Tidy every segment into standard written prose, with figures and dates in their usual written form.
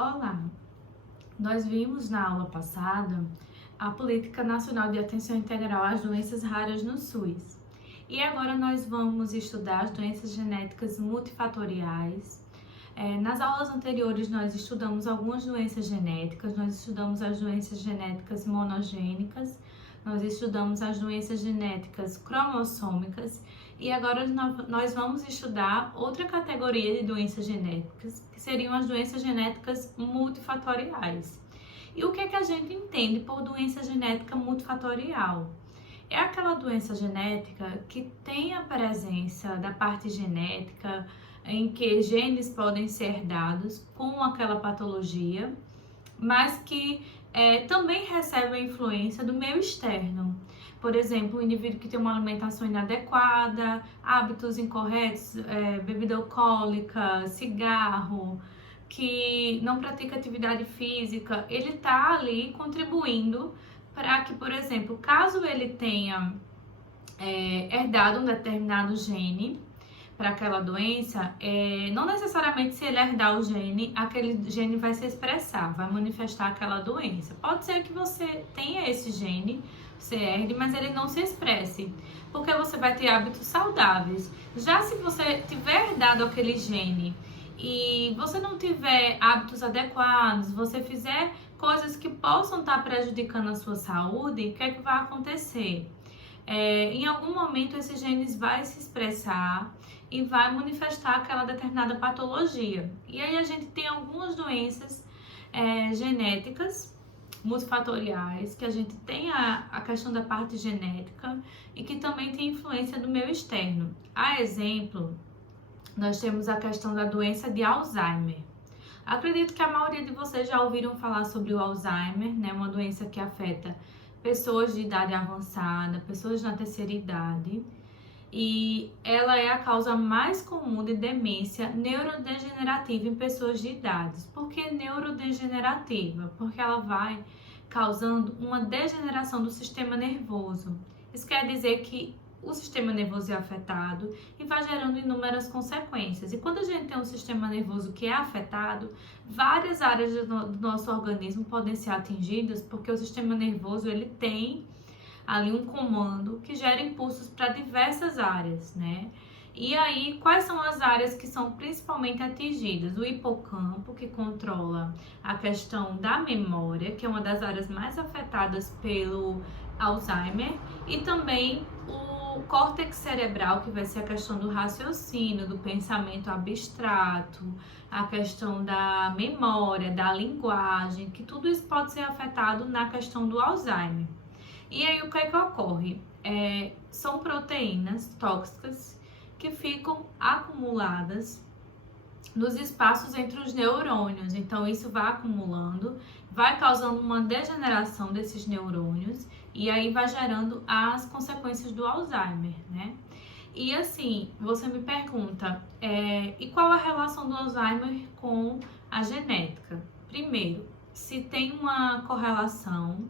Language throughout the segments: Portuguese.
Olá! Nós vimos na aula passada a Política Nacional de Atenção Integral às Doenças Raras no SUS. E agora nós vamos estudar as doenças genéticas multifatoriais. Nas aulas anteriores nós estudamos algumas doenças genéticas, nós estudamos as doenças genéticas monogênicas, nós estudamos as doenças genéticas cromossômicas e agora nós vamos estudar outra categoria de doenças genéticas, que seriam as doenças genéticas multifatoriais. E o que é que a gente entende por doença genética multifatorial? É aquela doença genética que tem a presença da parte genética em que genes podem ser herdados com aquela patologia, mas que também recebe a influência do meio externo. Por exemplo, um indivíduo que tem uma alimentação inadequada, hábitos incorretos, bebida alcoólica, cigarro, que não pratica atividade física, ele está ali contribuindo para que, por exemplo, caso ele tenha herdado um determinado gene para aquela doença, não necessariamente se ele herdar o gene, aquele gene vai se expressar, vai manifestar aquela doença. Pode ser que você tenha esse gene, você herde, mas ele não se expresse, porque você vai ter hábitos saudáveis. Já se você tiver herdado aquele gene e você não tiver hábitos adequados, você fizer coisas que possam estar prejudicando a sua saúde, o que é que vai acontecer? Em algum momento esse genes vai se expressar e vai manifestar aquela determinada patologia. E aí a gente tem algumas doenças genéticas multifatoriais, que a gente tem a questão da parte genética e que também tem influência do meio externo. A exemplo, nós temos a questão da doença de Alzheimer. Acredito que a maioria de vocês já ouviram falar sobre o Alzheimer, né? Uma doença que afeta pessoas de idade avançada, pessoas na terceira idade, e ela é a causa mais comum de demência neurodegenerativa em pessoas de idades. Por que neurodegenerativa? Porque ela vai causando uma degeneração do sistema nervoso. Isso quer dizer que o sistema nervoso é afetado e vai gerando inúmeras consequências. E quando a gente tem um sistema nervoso que é afetado, várias áreas do nosso organismo podem ser atingidas, porque o sistema nervoso ele tem ali um comando que gera impulsos para diversas áreas, né? E aí, quais são as áreas que são principalmente atingidas? O hipocampo, que controla a questão da memória, que é uma das áreas mais afetadas pelo Alzheimer, e também o córtex cerebral, que vai ser a questão do raciocínio, do pensamento abstrato, a questão da memória, da linguagem, que tudo isso pode ser afetado na questão do Alzheimer. E aí o que é que ocorre? São proteínas tóxicas que ficam acumuladas nos espaços entre os neurônios. Então isso vai acumulando, vai causando uma degeneração desses neurônios e aí vai gerando as consequências do Alzheimer, né? E assim, você me pergunta, e qual a relação do Alzheimer com a genética? Primeiro, se tem uma correlação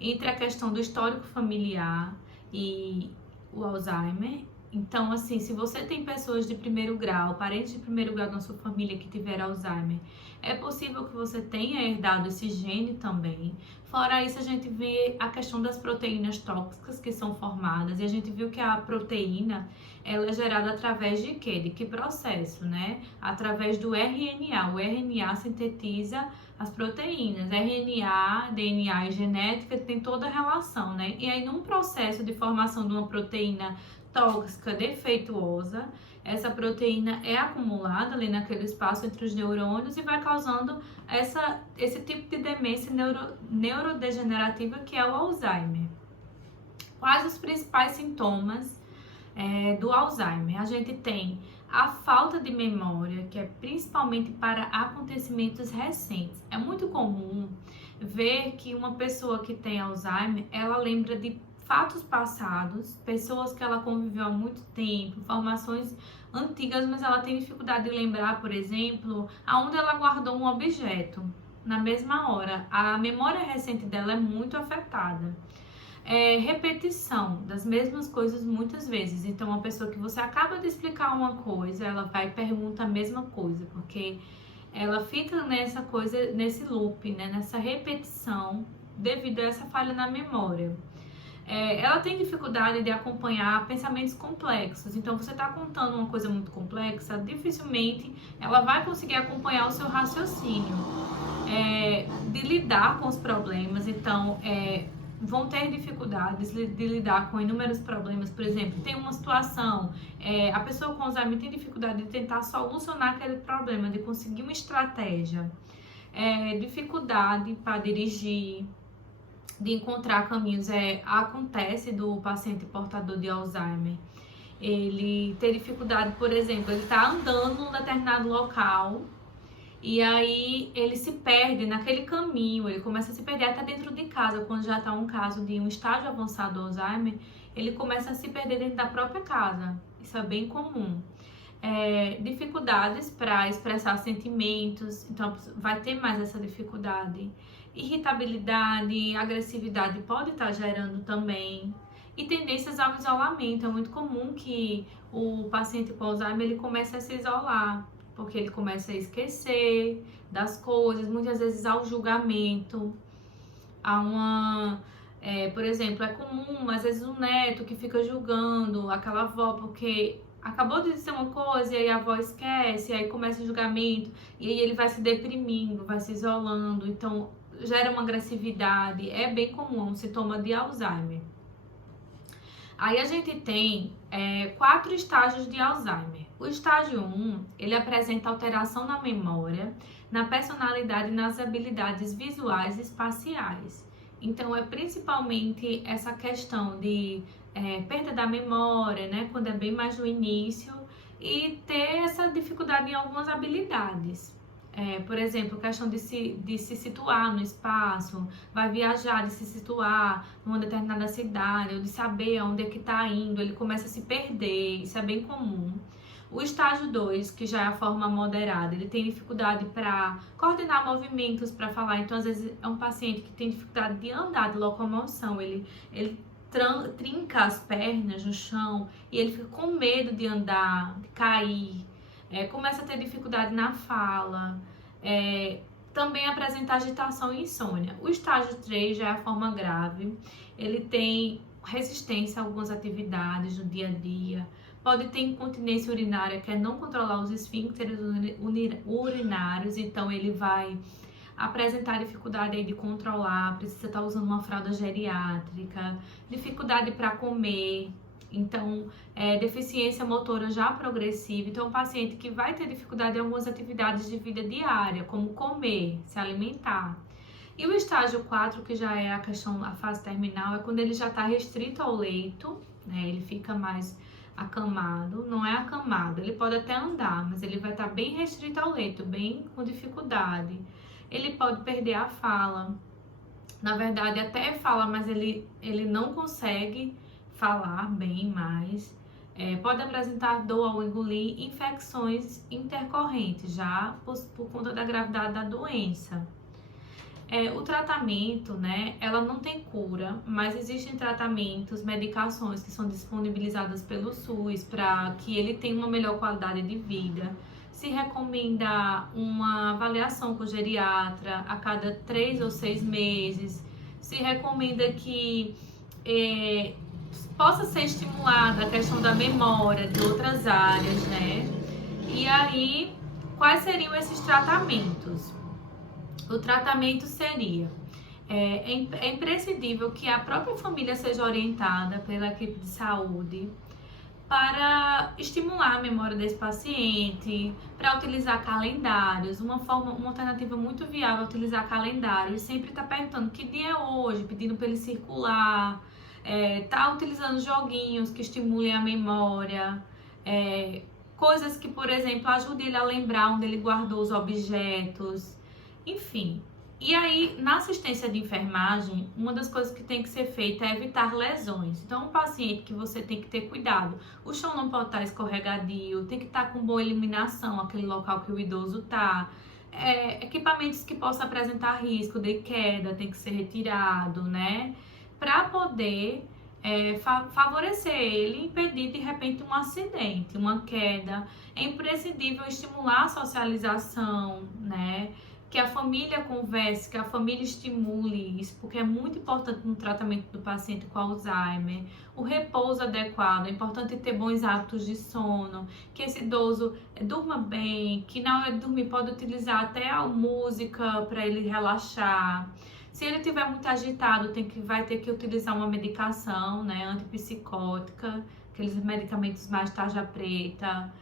entre a questão do histórico familiar e o Alzheimer. Então, assim, se você tem pessoas de primeiro grau, parentes de primeiro grau na sua família que tiveram Alzheimer, é possível que você tenha herdado esse gene também. Fora isso, a gente vê a questão das proteínas tóxicas que são formadas, e a gente viu que a proteína, ela é gerada através de quê? De que processo, né? Através do RNA. O RNA sintetiza as proteínas. RNA, DNA e genética tem toda a relação, né? E aí, num processo de formação de uma proteína tóxica defeituosa, essa proteína é acumulada ali naquele espaço entre os neurônios e vai causando esse tipo de demência neurodegenerativa que é o Alzheimer. Quais os principais sintomas do Alzheimer? A gente tem a falta de memória, que é principalmente para acontecimentos recentes. É muito comum ver que uma pessoa que tem Alzheimer, ela lembra de fatos passados, pessoas que ela conviveu há muito tempo, informações antigas, mas ela tem dificuldade de lembrar, por exemplo, aonde ela guardou um objeto na mesma hora. A memória recente dela é muito afetada. Repetição das mesmas coisas muitas vezes. Então, uma pessoa que você acaba de explicar uma coisa, ela vai e pergunta a mesma coisa, porque ela fica nessa coisa, nesse loop, né? Nessa repetição devido a essa falha na memória. Ela tem dificuldade de acompanhar pensamentos complexos. Então, você está contando uma coisa muito complexa, dificilmente ela vai conseguir acompanhar o seu raciocínio, de lidar com os problemas. Então, vão ter dificuldades de lidar com inúmeros problemas. Por exemplo, tem uma situação, a pessoa com Alzheimer tem dificuldade de tentar solucionar aquele problema, de conseguir uma estratégia, dificuldade para dirigir, de encontrar caminhos. Acontece do paciente portador de Alzheimer ele ter dificuldade, por exemplo, ele está andando num determinado local e aí ele se perde naquele caminho, ele começa a se perder até dentro de casa. Quando já está um caso de um estágio avançado do Alzheimer, ele começa a se perder dentro da própria casa. Isso é bem comum. Dificuldades para expressar sentimentos, então vai ter mais essa dificuldade. Irritabilidade, agressividade pode estar gerando também. E tendências ao isolamento. É muito comum que o paciente com Alzheimer ele comece a se isolar, porque ele começa a esquecer das coisas, muitas vezes ao julgamento. Por exemplo, é comum, às vezes, um neto que fica julgando aquela avó porque acabou de dizer uma coisa e aí a avó esquece, e aí começa o julgamento, e aí ele vai se deprimindo, vai se isolando, então gera uma agressividade. É bem comum, um sintoma de Alzheimer. Aí a gente tem 4 estágios de Alzheimer. O estágio 1, ele apresenta alteração na memória, na personalidade e nas habilidades visuais e espaciais. Então, é principalmente essa questão de perda da memória, né, quando é bem mais no início, e ter essa dificuldade em algumas habilidades. Por exemplo, questão de se situar no espaço, vai viajar, de se situar numa determinada cidade, ou de saber onde é que está indo, ele começa a se perder, isso é bem comum. O estágio 2, que já é a forma moderada, ele tem dificuldade para coordenar movimentos, para falar. Então, às vezes, é um paciente que tem dificuldade de andar, de locomoção, ele trinca as pernas no chão e ele fica com medo de andar, de cair. Começa a ter dificuldade na fala, também apresenta agitação e insônia. O estágio 3 já é a forma grave, ele tem resistência a algumas atividades do dia a dia, pode ter incontinência urinária, que é não controlar os esfíncteres urinários, então ele vai apresentar dificuldade aí de controlar, precisa estar usando uma fralda geriátrica, dificuldade para comer. Então, deficiência motora já progressiva. Então, um paciente que vai ter dificuldade em algumas atividades de vida diária, como comer, se alimentar. E o estágio 4, que já é a fase terminal, é quando ele já está restrito ao leito, né? Ele fica mais acamado, não é acamado, ele pode até andar, mas ele vai estar bem restrito ao leito, bem com dificuldade. Ele pode perder a fala, na verdade até fala, mas ele não consegue falar bem mais. Pode apresentar dor ao engolir, infecções intercorrentes, já por conta da gravidade da doença. O tratamento, né, ela não tem cura, mas existem tratamentos, medicações que são disponibilizadas pelo SUS para que ele tenha uma melhor qualidade de vida. Se recomenda uma avaliação com o geriatra a cada 3 ou 6 meses. Se recomenda que possa ser estimulada a questão da memória de outras áreas, né? E aí, quais seriam esses tratamentos? O tratamento seria, é imprescindível que a própria família seja orientada pela equipe de saúde para estimular a memória desse paciente, para utilizar calendários. Uma alternativa muito viável é utilizar calendários, sempre tá perguntando que dia é hoje, pedindo para ele circular, tá utilizando joguinhos que estimulem a memória, coisas que, por exemplo, ajudem ele a lembrar onde ele guardou os objetos, enfim. E aí, na assistência de enfermagem, uma das coisas que tem que ser feita é evitar lesões. Então, um paciente que você tem que ter cuidado, o chão não pode estar escorregadio, tem que estar com boa iluminação, aquele local que o idoso está. Equipamentos que possam apresentar risco de queda tem que ser retirado, né? Para poder favorecer ele, impedir de repente um acidente, uma queda. É imprescindível estimular a socialização, né? Que a família converse, que a família estimule isso, porque é muito importante no tratamento do paciente com Alzheimer. O repouso adequado, é importante ter bons hábitos de sono, que esse idoso durma bem, que na hora de dormir pode utilizar até a música para ele relaxar. Se ele estiver muito agitado, vai ter que utilizar uma medicação, né, antipsicótica, aqueles medicamentos mais tarja preta.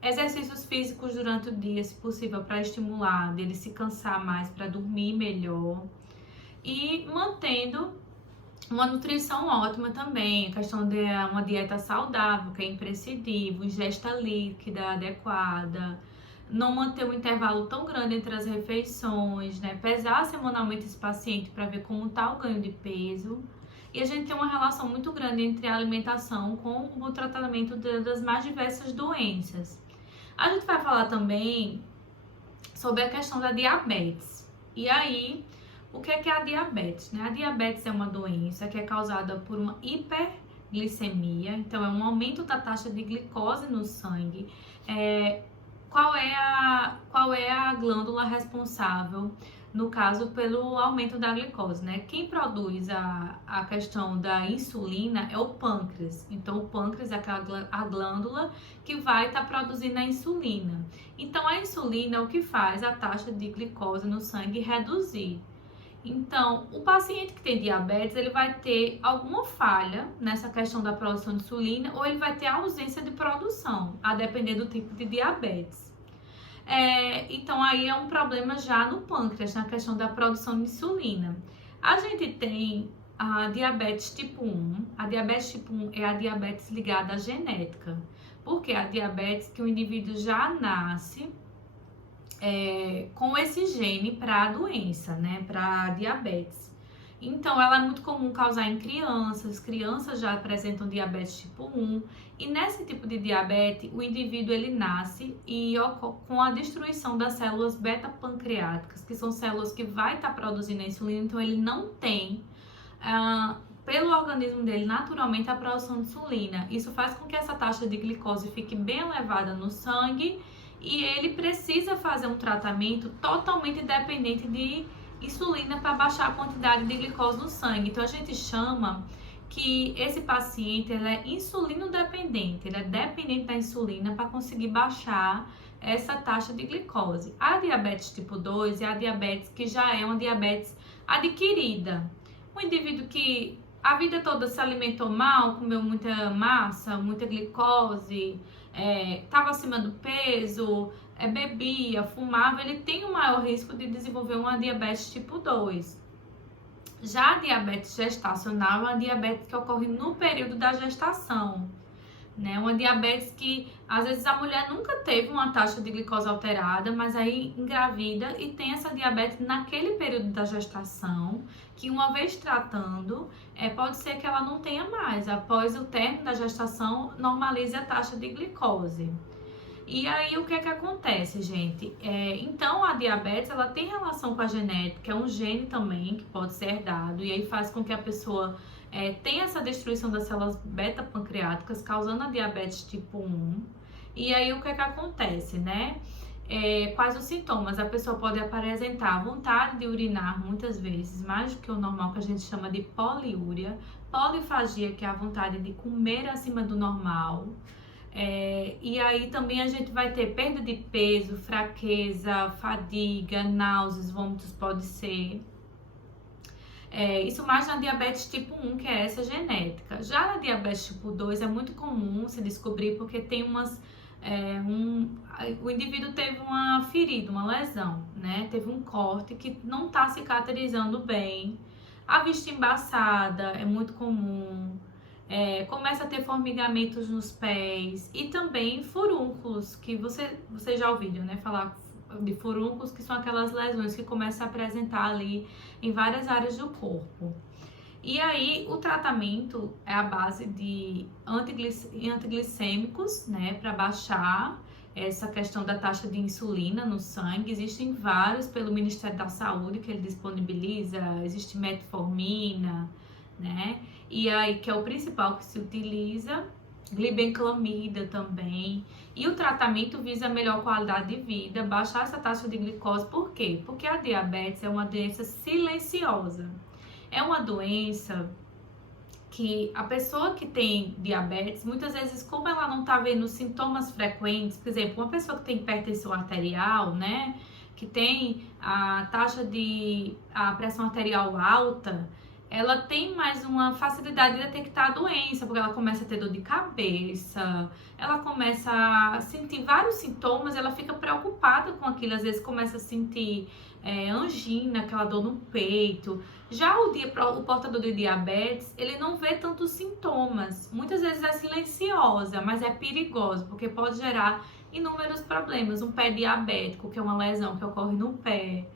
Exercícios físicos durante o dia, se possível, para estimular, dele se cansar mais, para dormir melhor. E mantendo uma nutrição ótima também, a questão de uma dieta saudável, que é imprescindível, ingesta líquida adequada, não manter um intervalo tão grande entre as refeições, né? Pesar semanalmente esse paciente para ver como está o ganho de peso. E a gente tem uma relação muito grande entre a alimentação com o tratamento das mais diversas doenças. A gente vai falar também sobre a questão da diabetes. E aí, o que é a diabetes, né? A diabetes é uma doença que é causada por uma hiperglicemia, então é um aumento da taxa de glicose no sangue. Qual é a glândula responsável, no caso, pelo aumento da glicose, né? Quem produz a questão da insulina é o pâncreas. Então, o pâncreas é a glândula que vai estar produzindo a insulina. Então, a insulina é o que faz a taxa de glicose no sangue reduzir. Então, o paciente que tem diabetes, ele vai ter alguma falha nessa questão da produção de insulina ou ele vai ter ausência de produção, a depender do tipo de diabetes. Então, aí é um problema já no pâncreas, na questão da produção de insulina. A gente tem a diabetes tipo 1. A diabetes tipo 1 é a diabetes ligada à genética. Porque a diabetes que o indivíduo já nasce com esse gene para a doença, né? Para a diabetes. Então, ela é muito comum causar em crianças já apresentam diabetes tipo 1, e nesse tipo de diabetes, o indivíduo ele nasce e com a destruição das células beta-pancreáticas, que são células que vai estar produzindo a insulina, então ele não tem, pelo organismo dele, naturalmente, a produção de insulina. Isso faz com que essa taxa de glicose fique bem elevada no sangue, e ele precisa fazer um tratamento totalmente dependente de insulina para baixar a quantidade de glicose no sangue. Então, a gente chama que esse paciente ele é insulino dependente, ele é dependente da insulina para conseguir baixar essa taxa de glicose. A diabetes tipo 2 é a diabetes que já é uma diabetes adquirida. Um indivíduo que a vida toda se alimentou mal, comeu muita massa, muita glicose, estava acima do peso, bebia, fumava, ele tem um maior risco de desenvolver uma diabetes tipo 2. Já a diabetes gestacional é uma diabetes que ocorre no período da gestação, né? Uma diabetes que, às vezes, a mulher nunca teve uma taxa de glicose alterada, mas aí engravida e tem essa diabetes naquele período da gestação, que uma vez tratando, pode ser que ela não tenha mais. Após o término da gestação, normalize a taxa de glicose. E aí, o que é que acontece, gente? Então, a diabetes, ela tem relação com a genética, é um gene também que pode ser herdado, e aí faz com que a pessoa tenha essa destruição das células beta-pancreáticas, causando a diabetes tipo 1. E aí, o que é que acontece, né? Quais os sintomas? A pessoa pode apresentar vontade de urinar muitas vezes, mais do que o normal, que a gente chama de poliúria, polifagia, que é a vontade de comer acima do normal. E aí também a gente vai ter perda de peso, fraqueza, fadiga, náuseas, vômitos pode ser. Isso mais na diabetes tipo 1, que é essa genética. Já na diabetes tipo 2 é muito comum se descobrir porque tem o indivíduo teve uma ferida, uma lesão, né? Teve um corte que não está cicatrizando bem. A vista embaçada é muito comum. Começa a ter formigamentos nos pés e também furúnculos, que você já ouviu, né, falar de furúnculos, que são aquelas lesões que começam a apresentar ali em várias áreas do corpo. E aí, o tratamento é a base de antiglicêmicos, né, para baixar essa questão da taxa de insulina no sangue. Existem vários pelo Ministério da Saúde que ele disponibiliza, existe metformina, né? e aí que é o principal que se utiliza, glibenclamida também. E o tratamento visa melhor qualidade de vida, baixar essa taxa de glicose. Por quê? Porque a diabetes é uma doença silenciosa. É uma doença que a pessoa que tem diabetes, muitas vezes, como ela não tá vendo sintomas frequentes, por exemplo, uma pessoa que tem hipertensão arterial, né, que tem a a pressão arterial alta, ela tem mais uma facilidade de detectar a doença, porque ela começa a ter dor de cabeça, ela começa a sentir vários sintomas, ela fica preocupada com aquilo, às vezes começa a sentir angina, aquela dor no peito. Já o portador de diabetes, ele não vê tantos sintomas, muitas vezes é silenciosa, mas é perigosa, porque pode gerar inúmeros problemas. Um pé diabético, que é uma lesão que ocorre no pé,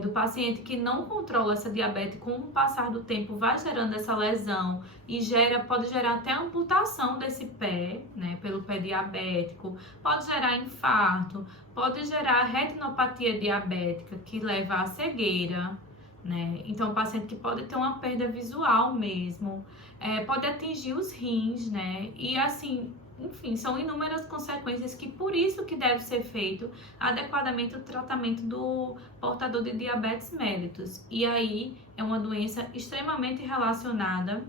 do paciente que não controla essa diabetes, com o passar do tempo vai gerando essa lesão e pode gerar até amputação desse pé, né, pelo pé diabético, pode gerar infarto, pode gerar retinopatia diabética, que leva à cegueira, né? Então, o paciente que pode ter uma perda visual mesmo, pode atingir os rins, né? E assim, enfim, são inúmeras consequências que por isso que deve ser feito adequadamente o tratamento do portador de diabetes mellitus. E aí é uma doença extremamente relacionada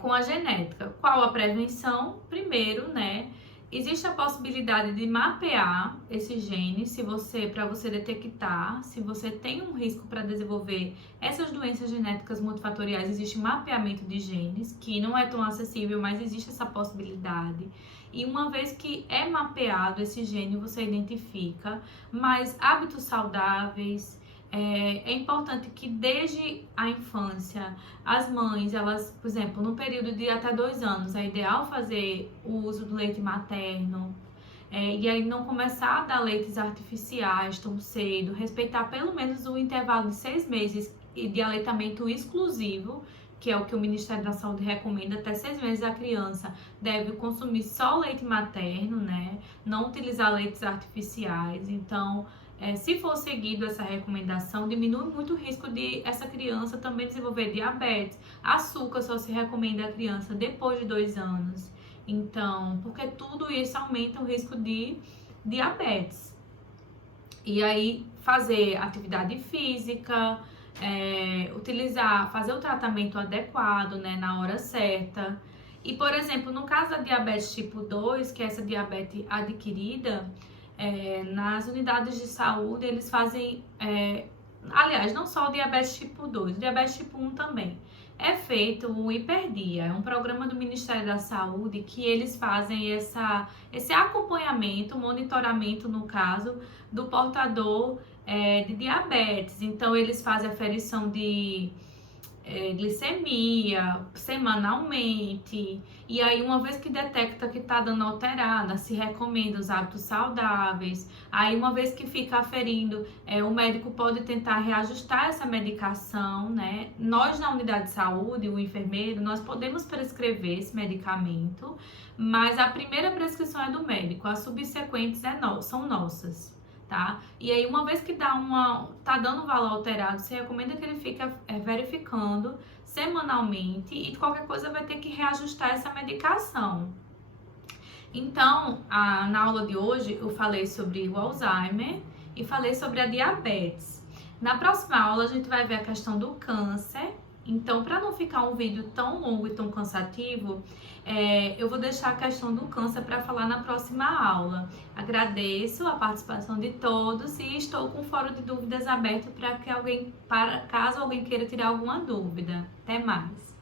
com a genética. Qual a prevenção? Primeiro, né? Existe a possibilidade de mapear esse gene, para você detectar se você tem um risco para desenvolver essas doenças genéticas multifatoriais. Existe mapeamento de genes, que não é tão acessível, mas existe essa possibilidade. E uma vez que é mapeado esse gene, você identifica mais hábitos saudáveis. É importante que desde a infância, as mães, elas, por exemplo, no período de até 2 anos, é ideal fazer o uso do leite materno, e aí não começar a dar leites artificiais tão cedo, respeitar pelo menos o intervalo de 6 meses de aleitamento exclusivo, que é o que o Ministério da Saúde recomenda. Até 6 meses a criança deve consumir só leite materno, né? Não utilizar leites artificiais. Então, se for seguido essa recomendação, diminui muito o risco de essa criança também desenvolver diabetes. Açúcar só se recomenda à criança depois de 2 anos. Então, porque tudo isso aumenta o risco de diabetes. E aí, fazer atividade física, fazer o tratamento adequado, né, na hora certa. E, por exemplo, no caso da diabetes tipo 2, que é essa diabetes adquirida, nas unidades de saúde eles fazem, aliás, não só o diabetes tipo 2, o diabetes tipo 1 também. É feito o Hiperdia, é um programa do Ministério da Saúde que eles fazem esse acompanhamento, monitoramento, no caso, do portador de diabetes. Então, eles fazem aferição de glicemia semanalmente, e aí uma vez que detecta que tá dando alterada, se recomenda os hábitos saudáveis. Aí uma vez que fica aferindo, o médico pode tentar reajustar essa medicação, né? Nós na unidade de saúde, o enfermeiro, nós podemos prescrever esse medicamento, mas a primeira prescrição é do médico, as subsequentes são nossas. Tá? E aí, uma vez que tá dando um valor alterado, você recomenda que ele fique verificando semanalmente, e qualquer coisa vai ter que reajustar essa medicação. Então, na aula de hoje eu falei sobre o Alzheimer e falei sobre a diabetes. Na próxima aula a gente vai ver a questão do câncer. Então, para não ficar um vídeo tão longo e tão cansativo, eu vou deixar a questão do câncer para falar na próxima aula. Agradeço a participação de todos e estou com o fórum de dúvidas aberto caso alguém queira tirar alguma dúvida. Até mais!